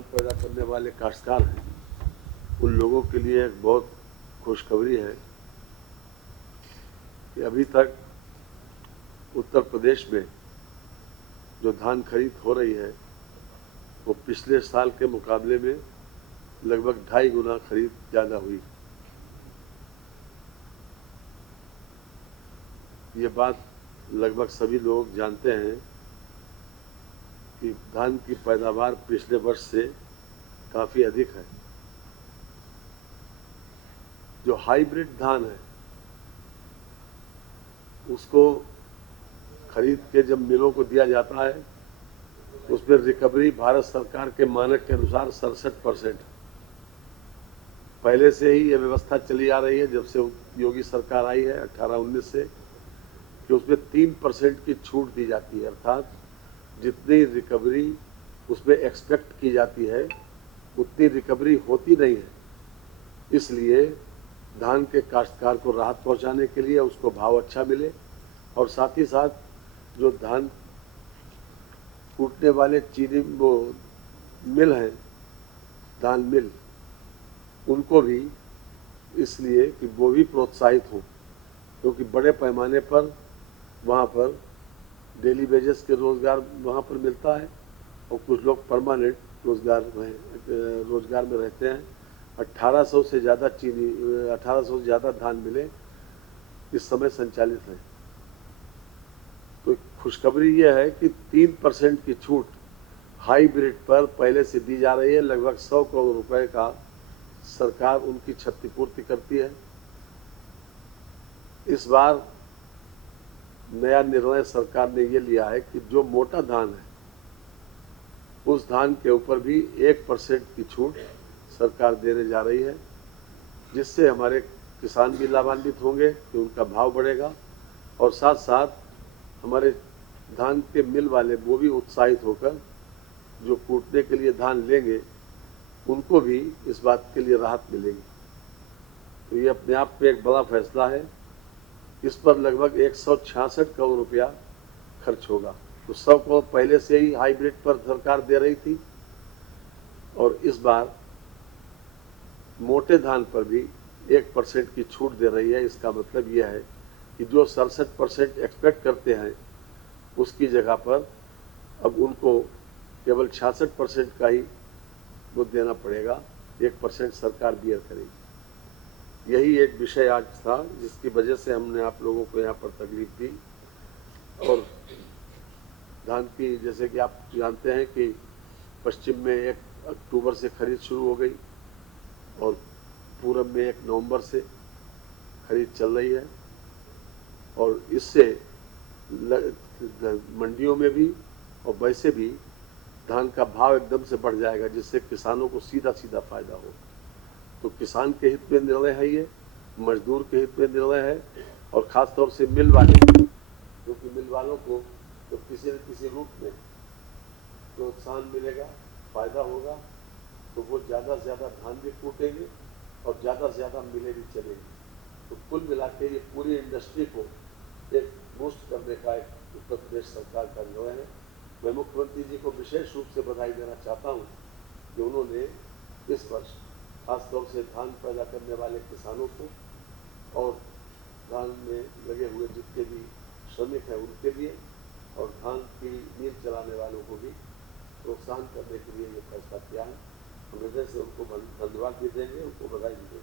धान पैदा करने वाले काश्तकार हैं, उन लोगों के लिए एक बहुत खुशखबरी है कि अभी तक उत्तर प्रदेश में जो धान खरीद हो रही है वो पिछले साल के मुकाबले में लगभग 2.5 गुना खरीद ज़्यादा हुई। ये बात लगभग सभी लोग जानते हैं कि धान की पैदावार पिछले वर्ष से काफ़ी अधिक है। जो हाइब्रिड धान है उसको खरीद के जब मिलों को दिया जाता है उसमें रिकवरी भारत सरकार के मानक के अनुसार 67% पहले से ही ये व्यवस्था चली आ रही है जब से योगी सरकार आई है 18-19 से, कि उसमें 3% की छूट दी जाती है, अर्थात जितनी रिकवरी उसमें एक्सपेक्ट की जाती है उतनी रिकवरी होती नहीं है। इसलिए धान के काश्तकार को राहत पहुंचाने के लिए उसको भाव अच्छा मिले और साथ ही साथ जो धान कूटने वाले चीनी वो मिल हैं, धान मिल, उनको भी इसलिए कि वो भी प्रोत्साहित हों, क्योंकि बड़े पैमाने पर वहाँ पर डेली वेजेस के रोज़गार वहाँ पर मिलता है और कुछ लोग परमानेंट रोज़गार में रहते हैं। 1800 से ज़्यादा चीनी 1800 से ज़्यादा धान मिले इस समय संचालित है। तो खुशखबरी ये है कि 3% की छूट हाइब्रिड पर पहले से दी जा रही है। लगभग 100 करोड़ रुपए का सरकार उनकी क्षतिपूर्ति करती है। इस बार नया निर्णय सरकार ने ये लिया है कि जो मोटा धान है उस धान के ऊपर भी 1% की छूट सरकार देने जा रही है, जिससे हमारे किसान भी लाभान्वित होंगे कि उनका भाव बढ़ेगा और साथ साथ हमारे धान के मिल वाले वो भी उत्साहित होकर जो कूटने के लिए धान लेंगे उनको भी इस बात के लिए राहत मिलेगी। तो ये अपने आप में एक बड़ा फैसला है। इस पर लगभग 166 करोड़ रुपया खर्च होगा। तो 100 करोड़ पहले से ही हाइब्रिड पर सरकार दे रही थी और इस बार मोटे धान पर भी 1% की छूट दे रही है। इसका मतलब यह है कि जो 67% एक्सपेक्ट करते हैं उसकी जगह पर अब उनको केवल 66% का ही वो देना पड़ेगा, 1% सरकार बियर करेगी। यही एक विषय आज था जिसकी वजह से हमने आप लोगों को यहाँ पर तकलीफ दी। और धान की जैसे कि आप जानते हैं कि पश्चिम में 1 अक्टूबर से खरीद शुरू हो गई और पूरब में 1 नवंबर से खरीद चल रही है और इससे मंडियों में भी और वैसे भी धान का भाव एकदम से बढ़ जाएगा, जिससे किसानों को सीधा सीधा फायदा हो। तो किसान के हित में निर्णय है ये, मजदूर के हित में निर्णय है और ख़ास तौर से मिल वाले, क्योंकि मिल वालों को तो किसी न किसी रूप में प्रोत्साहन मिलेगा, फायदा होगा, तो वो ज़्यादा से ज़्यादा धान भी कूटेंगे और ज़्यादा से ज़्यादा मिलें भी चलेंगी। तो कुल मिला के ये पूरी इंडस्ट्री को एक बूस्ट करने का एक उत्तर प्रदेश सरकार का निर्णय है। मैं मुख्यमंत्री जी को विशेष रूप से बधाई देना चाहता हूँ कि उन्होंने इस वर्ष खासतौर से धान पैदा करने वाले किसानों को और धान में लगे हुए जितने भी श्रमिक हैं उनके लिए और धान की मिल चलाने वालों को भी प्रोत्साहन करने के लिए ये फैसला किया है। हम हृदय से उनको धन्यवाद भी देंगे, उनको बधाई भी देंगे।